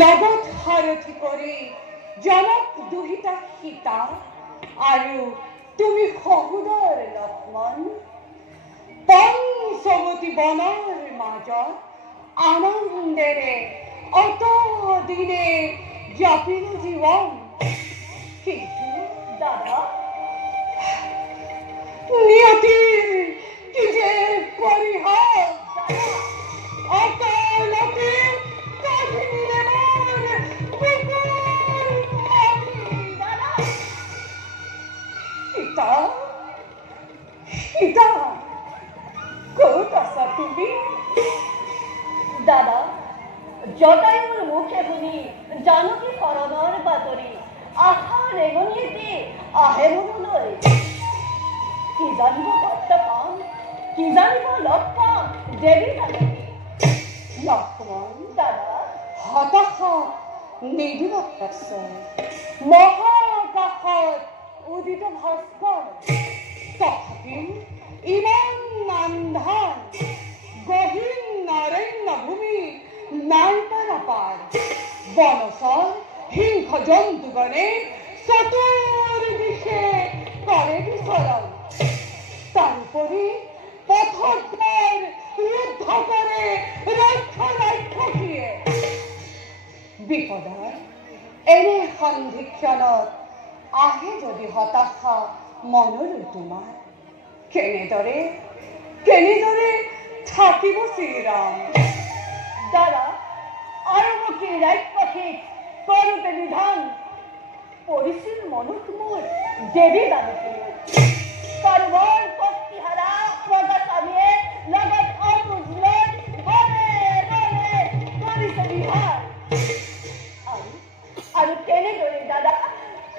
লগত হাৰথি কৰি জনক দুহিতা সীতা আৰু তুমি সহোদৰ লক্ষ্মণ পঞ্চৱতী বনৰ মাজত আনন্দেৰে অতদিনে যাপিল জীৱন। কিন্তু দাদা নিয়তিৰ কি যে পৰিহাস অকালতে কাহিনীৰে মোৰ বুকুৰ মাটি। দাদা সীতা সীতা ক'ত আছা তুমি? দাদা জটায়ুৰ মুখে শুনি জানকী শৰণৰ বাতৰি আশা ৰেঙনিয়েতে আহে মনলৈ। কি জানিব বাৰ্তা পাম, কি জানিব লগ পাম দেৱী জানকী। লক্ষ্মণ দাদা হতাশা নিদিবক আছে মহাকাশত উদিত ভাস্কৰ তথাপিও ইমান আন্ধাৰ গহীন অৰণ্য ভূমি নাই পাৰা পাৰ। বনচৰ সিংহ জন্তুগণে চতুৰ্দিশে কৰে বিচৰণ। তাৰোপৰি পথৰ ৰুদ্ধ কৰে ৰক্ষণাক্ষীয়ে। বিপদৰ এনে সন্ধিক্ষণত আহে যদি হতাশা মনলৈ তোমাৰ, কেনেদৰে থাকিব শ্ৰীৰাম? দাদা আৰমকী ৰাক্ষসীক কৰোঁতে নিধান পৰিছিল মনত মোৰ দেৱী জানকীলৈ। কাৰোবাৰ শক্তিহাৰা ৰজা স্বামীয়ে লগত অনুজ লৈ বনে বনে কৰিছে বিহাৰ। আৰু কেনেদৰে দাদা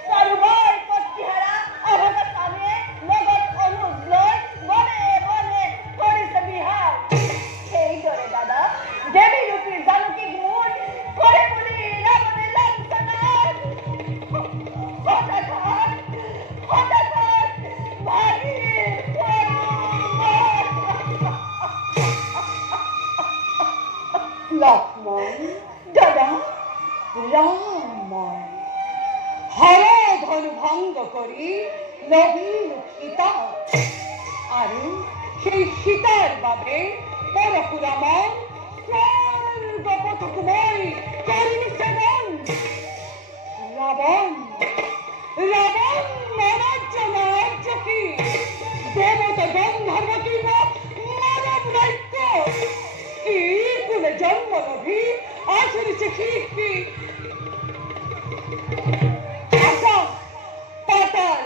কাৰোবাৰ শক্তিহাৰা অভগা স্বামীয়ে লগত অনুজ লৈ বনে বনে কৰিছে বিহাৰ। সেইদৰে দাদা দেৱী ৰূপী জানকীক মোৰ কৰে বুলি ৰাৱণে লাঞ্ছনাত হঠাৎ ভাগি লক্ষ্মণ দাদা ৰামময় হৰধনু ভংগ কৰি লভিল সীতা আৰু সেই সীতাৰ বাবে পৰশুৰামক স্বৰ্গপথক মই কৰিম সেৱন। ৰাৱণ মনোজ্জ কি দেৱতা গন্ধৰ্ব কিব মানৱ ৰাজ্য কি কুলে জন্ম লভি আচৰিছে কি আকাশ পাতাল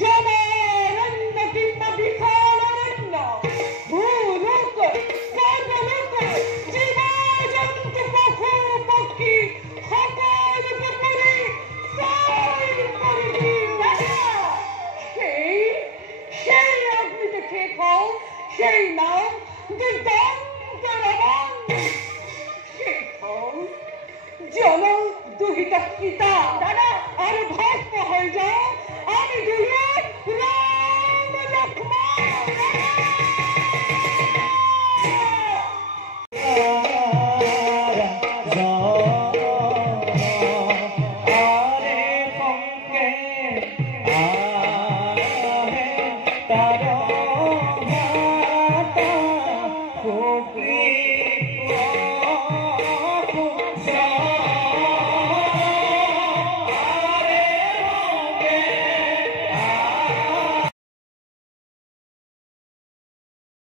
জনাৰণ্য কিংবা বিশাল অৰণ্য ভূলোক স্বৰ্গলোক জীৱ জন্তু পশু পক্ষী সকলোকে পৰি চাই কৰি সেই অগ্নিতে শেষ হওঁ সেই নাম দুৰ্দান্ত ৰাৱণ। শেষ হওঁ জনক দুহিতা সীতা দাদা আৰু ভস্ম হৈ যাওঁ আমি দুয়ে